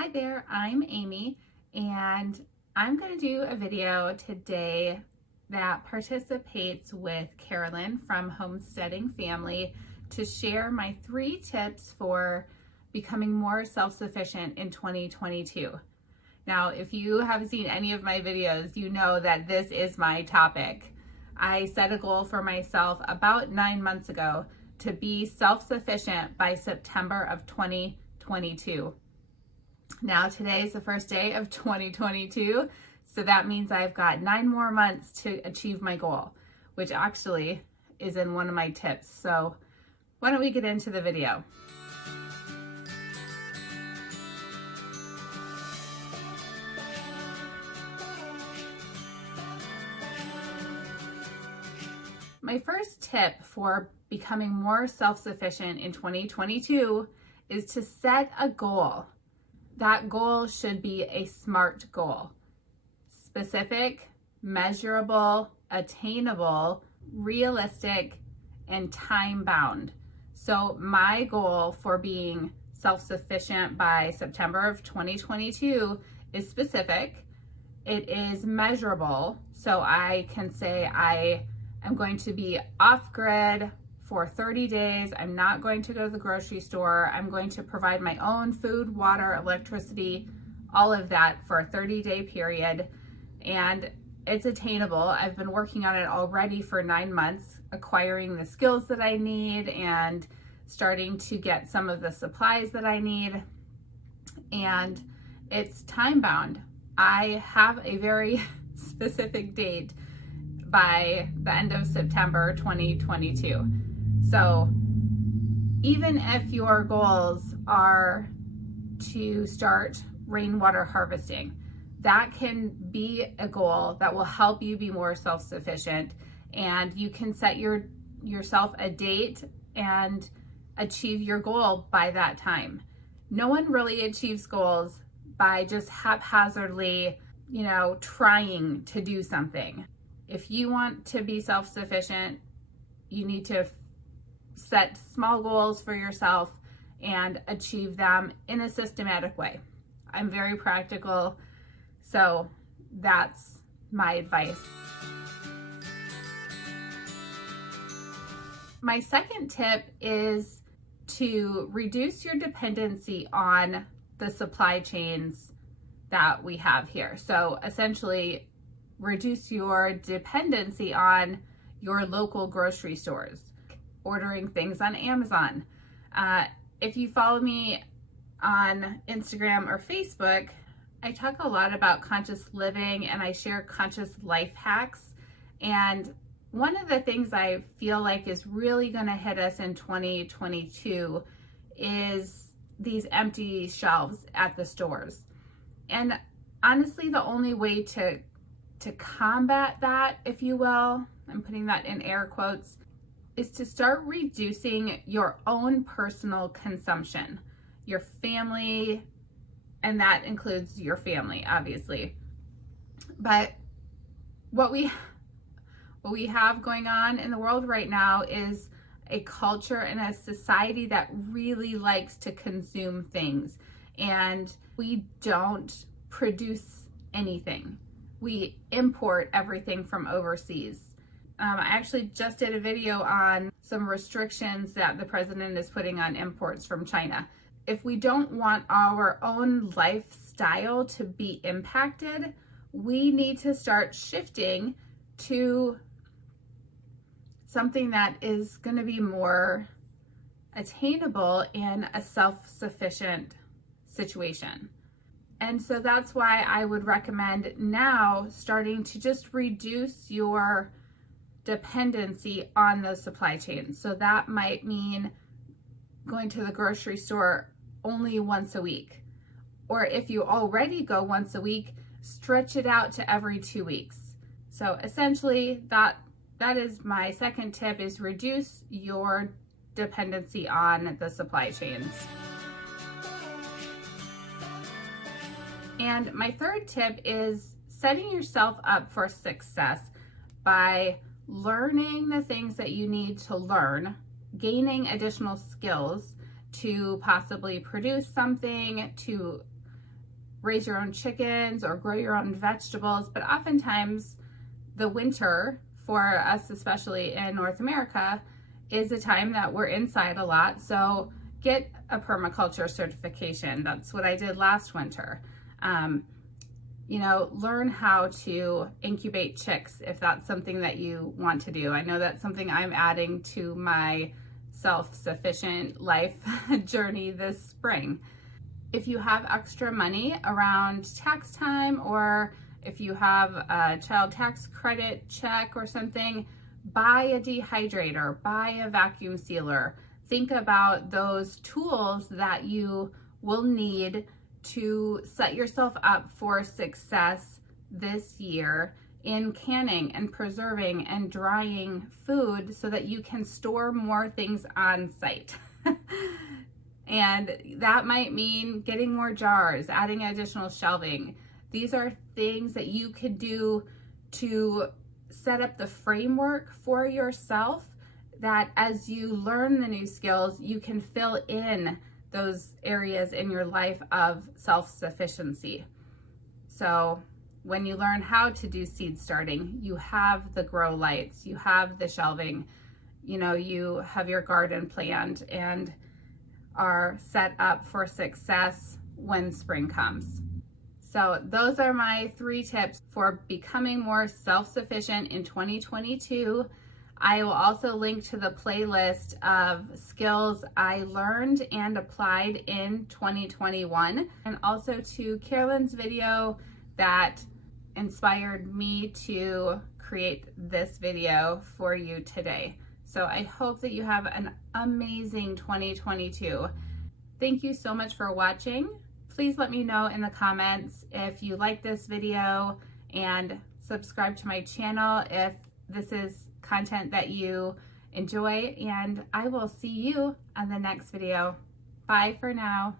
Hi there, I'm Amy, and I'm going to do a video today that participates with Carolyn from Homesteading Family to share my 3 tips for becoming more self-sufficient in 2022. Now, if you have seen any of my videos, you know that this is my topic. I set a goal for myself about 9 months ago to be self-sufficient by September of 2022. Now today is the first day of 2022, so that means I've got 9 more months to achieve my goal, which actually is in one of my tips. So why don't we get into the video? My first tip for becoming more self-sufficient in 2022 is to set a goal. That goal should be a SMART goal: specific, measurable, attainable, realistic, and time-bound. So my goal for being self-sufficient by September of 2022 is specific. It is measurable, so I can say I am going to be off-grid for 30 days. I'm not going to go to the grocery store. I'm going to provide my own food, water, electricity, all of that for a 30-day period. And it's attainable. I've been working on it already for 9 months, acquiring the skills that I need and starting to get some of the supplies that I need. And it's time-bound. I have a very specific date by the end of September 2022. So even if your goals are to start rainwater harvesting, that can be a goal that will help you be more self-sufficient, and you can set yourself a date and achieve your goal by that time. No one really achieves goals by just haphazardly, trying to do something. If you want to be self-sufficient, you need to set small goals for yourself and achieve them in a systematic way. I'm very practical, so that's my advice. My second tip is to reduce your dependency on the supply chains that we have here. So essentially, reduce your dependency on your local grocery stores, ordering things on Amazon. If you follow me on Instagram or Facebook, I talk a lot about conscious living and I share conscious life hacks. And one of the things I feel like is really going to hit us in 2022 is these empty shelves at the stores. And honestly, the only way to combat that, if you will, I'm putting that in air quotes, is to start reducing your own personal consumption, your family, and that includes your family, obviously. But what we have going on in the world right now is a culture and a society that really likes to consume things, and we don't produce anything. We import everything from overseas. I actually just did a video on some restrictions that the president is putting on imports from China. If we don't want our own lifestyle to be impacted, we need to start shifting to something that is going to be more attainable in a self-sufficient situation. And so that's why I would recommend now starting to just reduce your dependency on those supply chains. So that might mean going to the grocery store only once a week. Or if you already go once a week, stretch it out to every 2 weeks. So essentially that is my second tip, is reduce your dependency on the supply chains. And my third tip is setting yourself up for success by learning the things that you need to learn, gaining additional skills to possibly produce something, to raise your own chickens or grow your own vegetables, but oftentimes the winter, for us especially in North America, is a time that we're inside a lot. So get a permaculture certification. That's what I did last winter. You know, learn how to incubate chicks if that's something that you want to do. I know that's something I'm adding to my self-sufficient life journey this spring. If you have extra money around tax time, or if you have a child tax credit check or something, buy a dehydrator, buy a vacuum sealer. Think about those tools that you will need to set yourself up for success this year in canning and preserving and drying food so that you can store more things on site. And that might mean getting more jars, adding additional shelving. These are things that you could do to set up the framework for yourself, that as you learn the new skills, you can fill in those areas in your life of self-sufficiency. So when you learn how to do seed starting, you have the grow lights, you have the shelving, you know, you have your garden planned and are set up for success when spring comes. So those are my 3 tips for becoming more self-sufficient in 2022. I will also link to the playlist of skills I learned and applied in 2021, and also to Carolyn's video that inspired me to create this video for you today. So I hope that you have an amazing 2022. Thank you so much for watching. Please let me know in the comments if you like this video, and subscribe to my channel if this is content that you enjoy, and I will see you on the next video. Bye for now.